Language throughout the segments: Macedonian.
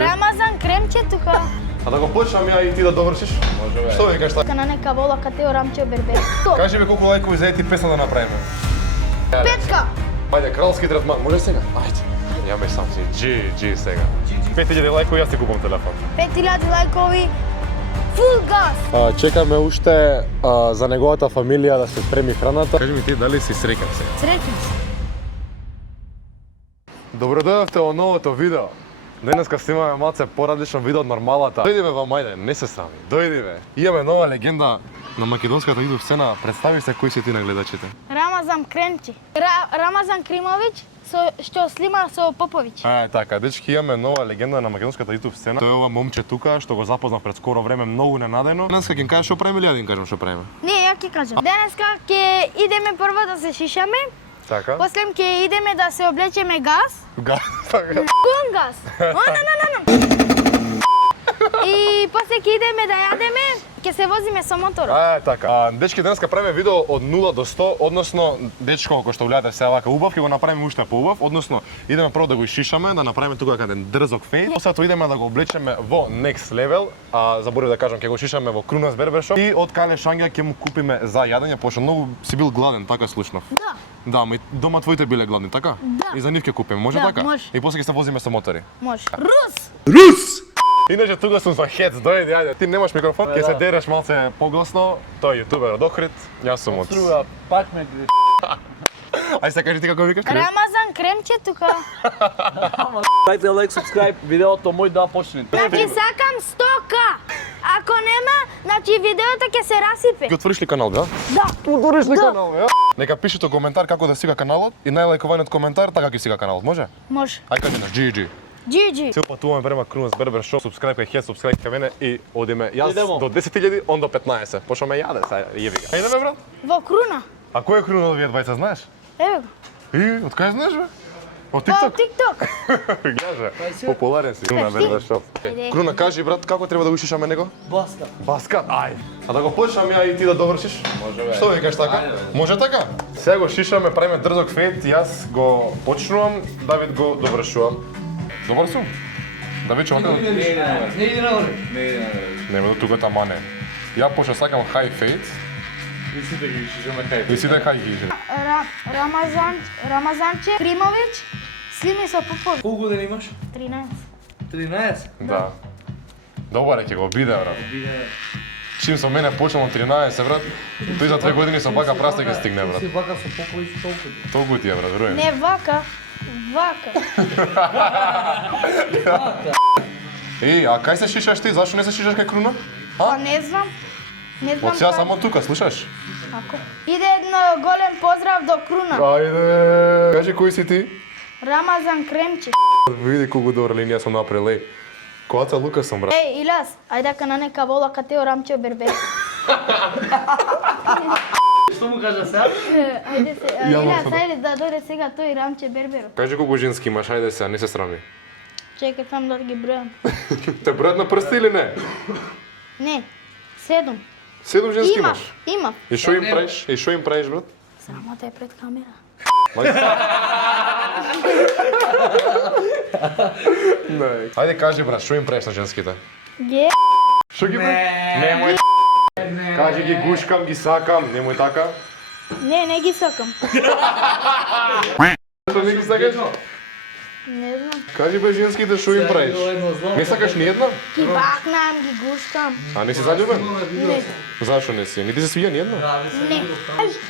Рамазан кремче тука. А да го почнам ја и ти да довршиш? Може бе. Што викаш така? На нека вола катео рамче бербер. Кажи ми колку лајкови за ети песна да направиме. Петка. Ајде, кралски третман, може сега? Ајде. Ја ме сам си, GG сега. 5000 лајкови, јас ти купам телефон. 5000 лајкови. Фул газ. Чекаме уште за неговата фамилија да се спреми храната. Кажи ми ти дали си среќен сега? Среќен си. Добро дојдовте во новото видео. Денеска снимаме малце поразлично видео од нормалата. Дојдиме вам, ајде, не се срами. Дојдиме. Имаме нова легенда на македонската YouTube сцена. Представи се кои си ти на гледачите. Рамазан Кремчи. Рамазан Кримович што слима со Попович. Така, дечки, имаме нова легенда на македонската YouTube сцена. Тој е ова момче тука што го запознав пред скоро време многу ненадено. Денеска ќе им кажеш што правиме или ја да им кажам што правиме? Не, ја ќе кажам. Денеска ќе идеме прво да се шишаме, Така. после ќе идеме да се облечеме газ. Газ, така. Пун газ. И после ќе идеме да јадеме, ќе се возиме со моторот. Така. Дечки, денеска правиме видео од 0 до 100, односно дечко кој што гледате сега вака убав, ќе го направиме уште поубав, односно идеме прво да го ишишаме, да направиме тука еден дрзок фейт, после тоа идеме да го облечеме во next level, заборив да кажам, ќе го шишаме во Крунас Бербершоп и од Кале Шангја ќе му купиме за јадење, пошто многу си бил гладен, така слушнав. Да. Да, ма и дома твоите биле гладни, така? Да. И за нив ќе купиме, може Да, така? може. И после ќе се возиме со мотори. Може. Рус! Иначе тука сум за хец, дојди, ајде. Ти немаш микрофон, ќе се дереш малце погласно. Тој е јутубер од Охрид, јас сум од... Струга, пак ме греш. Ај се кажи ти како викаш? Рамазан Кремче тука. Дајте лайк, субскрайб, видеото мој да почне. Значи сакам 100k. Ако нема, значи видеото ќе се расипе. Ги отвориш ли канал, да? Да. Отвориш ли канал, бе? Нека пишете коментар како да стига каналот и најлајкованиот коментар така ќе стига каналот, може? Може. Ај кажи на GG. GG. Се патуваме према Крунас Бербершоп, субскрајб кај хет, субскрајб кај мене и одиме. Јас Идемо. до 10.000, он до 15. Пошто ме јаде, сега јеби га. Идеме, брат? Во Круна. А кој е Крунал вие двајца, знаеш? Ево. И, од кај знаеш, бе? Од По TikTok? TikTok. Гаже, популарен си. Круна Бербершоп. Ајде. Круна, кажи, брат, како треба да го ишишаме него? Баска. Баска, ај. А да го почнам ја и ти да довршиш? Може бе. Што викаш така? Може така? Сега го шишаме, правиме дрзок фейт, јас го почнувам, Давид го довршувам. Добар сум? Да вече вака? Не иди нагоре. Не иди нагоре. Нема до тука тама не. Ја пошто сакам хай фейт, И сите ги шишаме кај. и сите хай ги. Рамазанче Кримович слими со Попович. Колку години имаш? 13. 13? Да. Добар е, ќе го биде, брат. Биде. Чим со мене почнал 13, брат, тој за 2 години со бака праста ќе стигне, брат. Си бака со Попович толку. Толку ти е, брат, веруjem. Не вака. Вака. А кај се шишаш ти? Зашо не се шишаш кај Круна? Па не знам. Не знам. Од сега кај. само тука, слушаш? Ако. Иде едно голем поздрав до Круна. Ајде, кажи кој си ти? Рамазан Кремче. Види колку добра линија сум направил, Коаца Лука сум, брат. Еј, Илјас, ајде на нека вола катео рамче бербер. Што му кажа сега? Ајде се, Илјас, ајде да дојде сега тој рамче берберо. Кажи колку женски имаш, ајде сега, не се срами. Чекај сам да ги бројам. Те бројат на прсти или не? Не, 7. 7 женски имаш. Има. И што им правиш? И што им правиш, брат? Срамота е пред камера. Не. Ајде кажи, брат, што им правиш на женските? Ге. Што ги правиш? Немој. Кажи ги гушкам, ги сакам, немој така. Не ги сакам. Што не ги сакаш? Не знам. Кажи бе женските што им правиш? Не сакаш ни една? Ги бакнам, ги гушкам. А не си заљубен? Не. Зашо не си? Не ти се свија ни една? Не.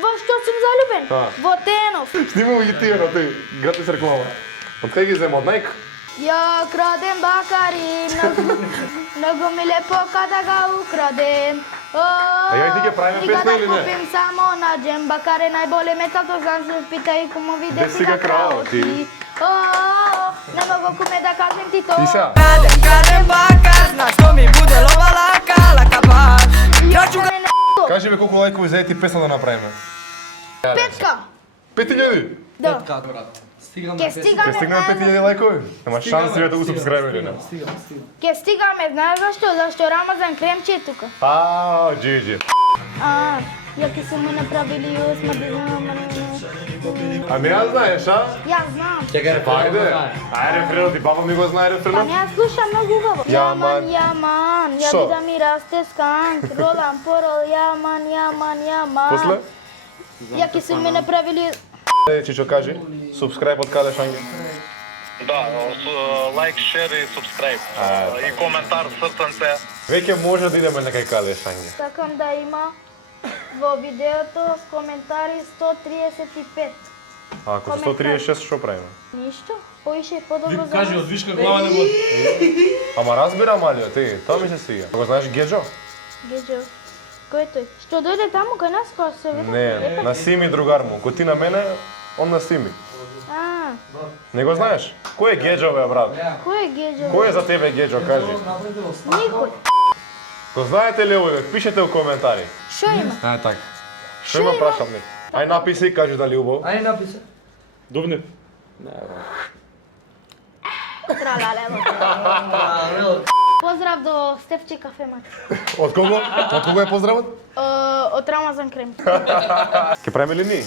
Во што сум залюбен? А. Во Тенов. Снимам ги тие на тој гратис реклама. Од кај ги зема? Од Nike? Ја крадем бакари, многу ми лепо када га украдем. А ја и ти ќе правиме песна или не? Купим само на джем бакаре, најболе металто знам се питај кумови Де си га крал ти? Не могу куме да кажем ти тоа. И сега? Крадем бакар, знаш што ми буде лова лака, лака бак. Кажи ми колку лајкови за ети песна да направиме. Петка. 5000? Да. Стигаме. Ке Ќе стигаме, стигнеме 5000 лајкови? Нема шанси да го субскрајбери, не? Ке стигаме, знаеш зашто? Зашто Рамазан Кремче е тука. GG. Ја ке се му направили 8 да А не ја знаеш, а? Ја знам. Чекај, Ајде, ајде рефренот и баба ми го знае Па рефренот. не ја слушам многу убаво. Јаман. Јаман, ја Шо? видам и расте сканк. Ролам порол, јаман. После? Ја ке се ме направили... Чичо кажи, subscribe од каде шанги? Да, лайк, шер и субскрайб. И коментар, срценце. Веќе може да идеме на кај каде шанги. Сакам да има во видеото с коментари 135. А ако се 136 што правиме? Ништо, поише подобро за Кажи, нас. од вишка глава не може. Ама разбирам Алио, ти, тоа ми се свиѓа. Го знаеш Геджо? Геджо, кој е тој? Што дојде таму кај нас кога се види? Не, на Сими другар му. Ко ти на мене, он на Сими. А, Не го знаеш? Кој е Геджо, бе, брат? кој е Геджо? Кој е за тебе Геджо, кажи? Никој. Го знаете ли овој, бе? Пишете у коментари. Шо има? Ај так. Што има прашам ник? Ај написи, кажи дали убаво. Ајде написа. Дувни. Тралалело. Поздрав до Стефче кафемат. Од кого? Од кого е поздравот? Од Рамазан крем. Ке правиме ли ни?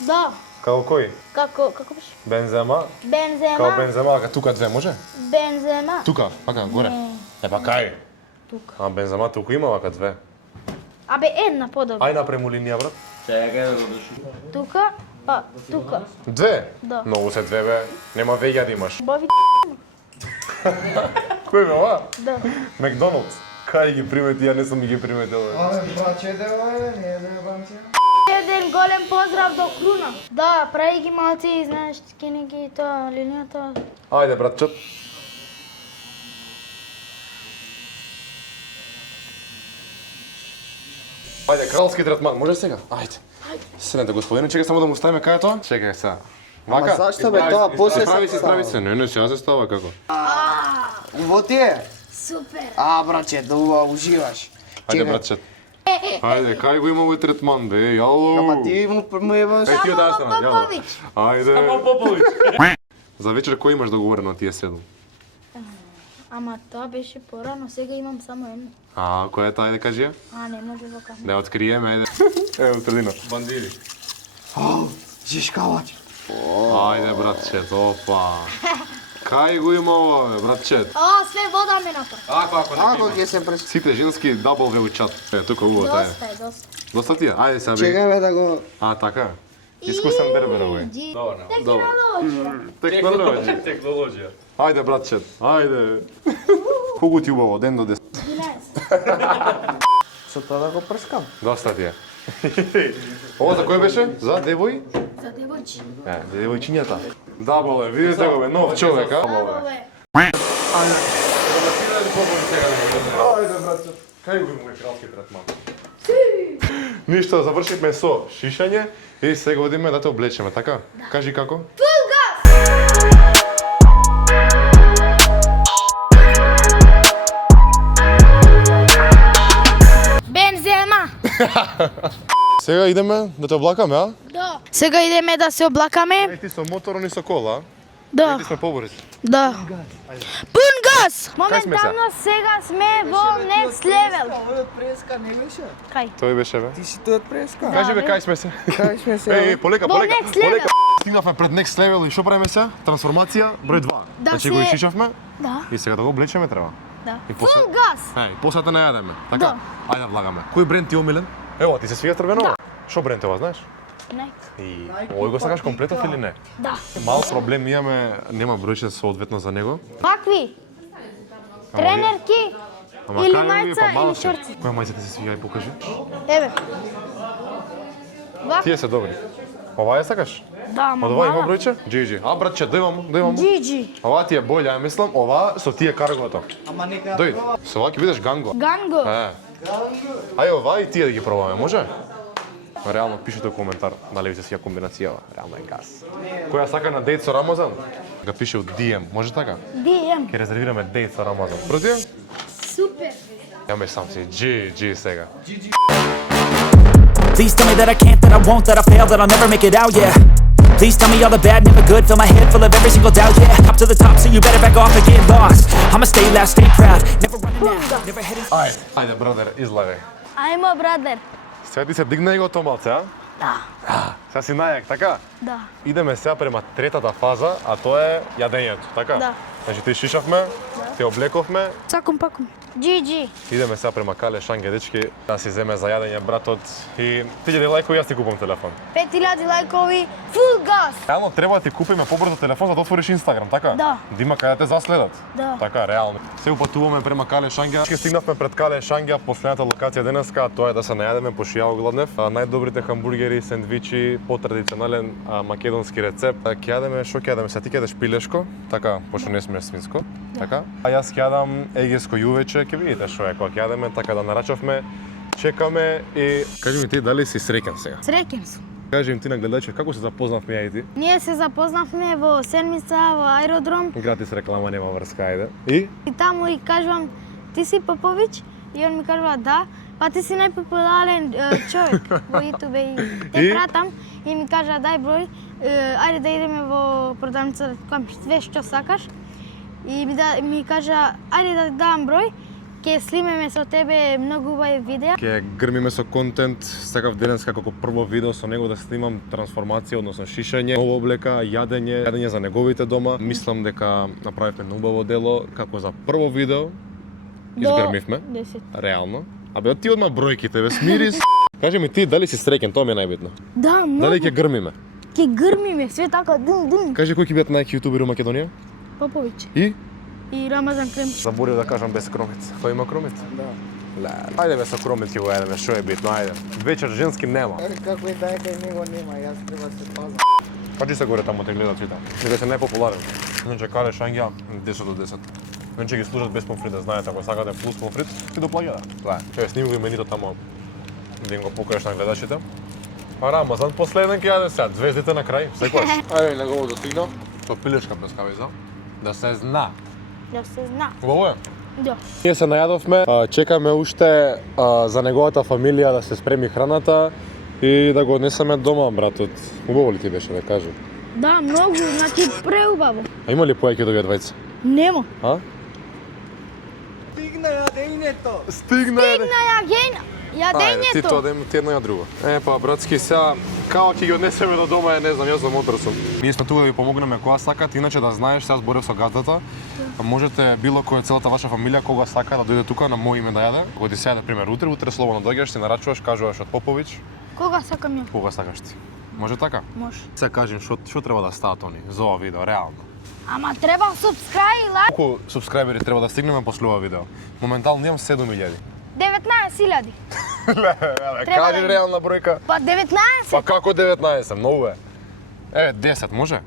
Да. Како кој? Како беше? Бензема? Као Бензема. Бензема, ака тука две може? Бензема. Тука, ака, горе. Не. Па кај? Тука. А Бензема тука има ака две. Абе една подобро. Ај напрему линија, брат. Чекај да го дошли. Тука, па тука. Две? Да. Многу се две, бе. Нема веќе да имаш. Бави Кој бе, ова? да. Макдоналдс. Кај ги примети, ја не сум ги приметил, бе. Еден голем поздрав до Круна. Да, прави ги малци, знаеш, кине ги тоа линијата. Ајде, братчет. Ајде, кралски третман, може сега? Ајде. Седнете, господине, чекай само да му ставиме кај е тоа. Чекај сега. Вака? зашто, бе, тоа? После Исправи се се, исправи се. Не, сега се става како. Во ти е? Супер. Браче, да уживаш. Ајде, братчет. Ајде, кај го има овој третман, бе, јало. Ама ти му имаш. Еј, ти од таа страна, јало. Попович. Ајде. Попович. За вечер кој имаш договорено тие 7? Ама тоа беше порано, сега имам само едно. А, која е таа, ајде кажи ја? А, не може во камера. Да ја откриеме, ајде. Ево, средина. Бандири. Жишкавач. Ајде, братчет, опа. Кај го има ова, бе, братчет? А, све вода ме напа. Ако ќе се прес... Сите женски дабл ве у чат. Е, тука убаво таа е. Доста е, доста. Доста ти е? Ајде сега бе. Чекај бе да го... А, така. Искусен бербер овој. Технологија. Технологија. Технологија. Ајде, братчет, ајде. Колку ти убаво, ден до 10. 11. Со тоа да го прскам. Доста ти е. Ова за кој беше? За девој? За девојчи. Девојчињата. Дабл е, видите го бе, нов човек, а? Бабове. Ајде, братчет. Кај го има кралски третман? Ништо, завршивме со шишање и сега одиме да те облечеме, така? Кажи како? Фул газ! Бензема. Сега идеме да те облакаме, а? Да. Сега идеме да се облакаме. Еј, ти со мотор, ни со кола, а? Да. Ти сме поборици. Да. Пун газ! Кај сме Моментално сега сме во next level. Овој од преска не беше? Кај? Тој беше, бе. Ти си тој од преска? Кажи бе, кај сме се? Кај сме се? Еј, полека, Во полека, next level. полека. Стигнавме пред next level и што правиме се? Трансформација број 2. Да Значи се- го ишишавме Да. и сега да го облечеме треба. Да. И после- Фул газ! Еј, посата не јадеме. Така? Да. Ајде влагаме. Кој бренд ти е омилен? Ево, ти се свија црвено? Што бренд е ова, знаеш? Не. И овој го сакаш комплетов или не? Да. Мал проблем имаме, нема бројче соодветно за него. Какви? Тренерки Ама или кај овие мајца или малци? шорци? Која мајца ти се свија и покажи? Еве. Вак? Тие се добри. Ова ја сакаш? Да, ама Од ова има мала. бројче? Джиджи. А братче, дојмам. Джиджи. Ова ти е боља, ја мислам, ова со тие каргото. Ама нека... Дојди, со ова ќе бидеш ганго. Ганго. Ај ова и тие да ги пробаме, може? Реално пишете у коментар дали ви се свија комбинацијава. Реално е газ. Која сака на дејт со Рамазан? Га пише од DM, може така? DM. Ќе резервираме дејт со Рамазан. Проти? Супер. Ја ме сам си GG сега. Please tell me that I can't, that I won't, that I fail, that I'll never make it out, yeah. Please tell me all the bad, never good, fill my head full of every single doubt, yeah. Up to the top, so you better back off and get lost. I'ma stay loud, stay proud, never running out, never heading... Ајде, брадер, излагај. Ајмо, брадер. Сега ти се дигна и го то малце, а? Да. Сега си најак, така? Да. Идеме сега према третата фаза, а тоа е јадењето, така? Да. Значи ти шишавме, те облековме, Цаком паком. GG. идеме сега према Кале Шанге, дечки, да си земе за јадење братот и 1000 лајкови јас ти купам телефон. 5000 лајкови, фул газ. Реално треба да ти купиме побрзо телефон за да отвориш Инстаграм, така? Да. Да има каде да те заследат. Да. Така, реално. Се упатуваме према Кале Шанге. Ке стигнавме пред Кале Шанге, последната локација денеска, тоа е да се најадеме, пошто ја огладнев. Најдобрите хамбургери, сендвичи, потрадиционален македонски рецепт. Ќе јадеме, што ќе јадеме? Сега ти ќе јадеш пилешко, така, пошто не смееш свинско, така? А јас ќе јадам егеско јувече, ќе видите што е кога ќе јадеме, така да нарачавме, чекаме и кажи ми ти дали си среќен сега? Среќен сум. Кажи им ти на гледачи како се запознавме ја и ти? Ние се запознавме во седмица во аеродром Гратис реклама нема врска, ајде. И? и таму и кажувам ти си Поповиќ и он ми кажува да, па ти си најпопуларен човек во YouTube и те И? пратам и ми кажа дај број, ајде да идеме во продавница да купам све што сакаш и ми кажа ајде да дам број, ќе снимеме со тебе многу убави видеа. Ќе грмиме со контент, сакав денеска како прво видео со него да снимам трансформација, односно шишење, нова облека, јадење за неговите дома. Мислам дека направивме убаво дело, како за прво видео изгрмивме, 10. реално. Абе, ти одма бројките, бе, смири се. Кажи ми ти, дали си среќен, тоа ми е најбитно. Да, многу. Дали ќе грмиме? Ќе грмиме, све така, дум. Кажи кои ќе бидат најаки јутубери у Македонија? Поповиќ И? и Рамазан Крем. Заборив да кажам без кромица. Тој има кромица? Да. Ајде бе со кромици го јадеме, што е битно, ајде. Вечер женски нема. Како и да е кај него нема, јас треба да се пазам. Кажи се горе таму те гледат сите. Дека се најпопуларен. Иначе Кале Шангја 10 од 10. Иначе ги служат без помфрит, да знаете, ако сакате плюс помфрит, ти доплаќате. Тоа е. Ќе снимам го именито таму да им го покажеш на гледачите. А Рамазан последен ќе јаде сега, звездите на крај, секогаш. Ајде на го достигнав. Со пилешка плескавица. Да се зна. Да се зна. Убаво е. Да. Ние се најадовме, чекаме уште за неговата фамилија да се спреми храната и да го однесеме дома, братот. Убаво ли ти беше да кажам? Да, многу, значи преубаво. А има ли поеќе до овие двајца? Нема. А? Стигна јадењето! Стигна На јаген, Ајде, ти тоа јадењето. да ти едно ја друго. Па, братски, сега, као ќе ги однесеме до дома, не знам, јас за мотор сум. Ние сме тука да ви помогнеме кога сакат, иначе да знаеш, сега зборев со газдата, можете било која целата ваша фамилија кога сака да дојде тука на мој име да јаде. Кога ти сега, например, утре слободно доаѓаш, си нарачуваш, кажуваш од Поповиќ, Кога сакам ја? кога сакаш ти. Може така? Може. Се кажем што треба да стават они за ова видео, реално. Ама треба subscribe, лайк. Колку субскрајбери треба да стигнеме после ова видео? Моментално имам 7000. 19.000. Треба Кажи да- реална бројка. Па 19. Па како 19? Многу е. 10 може?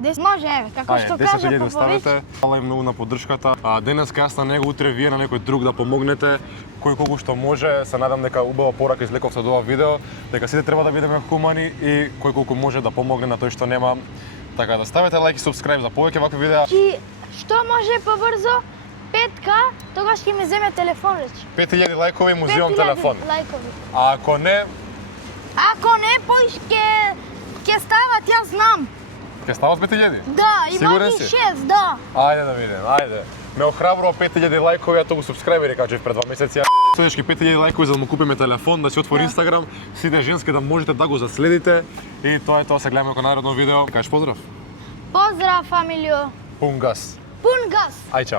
Дес може, еве, како што 10 кажа леди Поповиќ. оставете. Фала им многу на поддршката. Денес јас на него, утре вие на некој друг да помогнете, кој колку што може. Се надам дека убава порака излековте од ова видео, дека сите треба да бидеме хумани и кој колку може да помогне на тој што нема. Така да ставете лайк и subscribe за повеќе вакви видеа. Чи што може побрзо 5К, тогаш ќе ми земе телефон речи. 5000 лајкови му зимам 5000 телефон. лајкови. А ако не, Ако не, поиш ќе стават, јас знам. ќе стават 5000. Да, има Сигурен и си? 6, да. Ајде да видим, ајде. Ме охрабрува 5000 лајкови, а тоа го субскрајбери кажав пред 2 месеци. Следешки 5000 лајкови за да му купиме телефон, да си отвори Инстаграм, сите женски да можете да го заследите и тоа е тоа, се гледаме кон наредно видео. Кажеш поздрав. Поздрав, фамилио. Пун газ. Пун газ. Ај чао.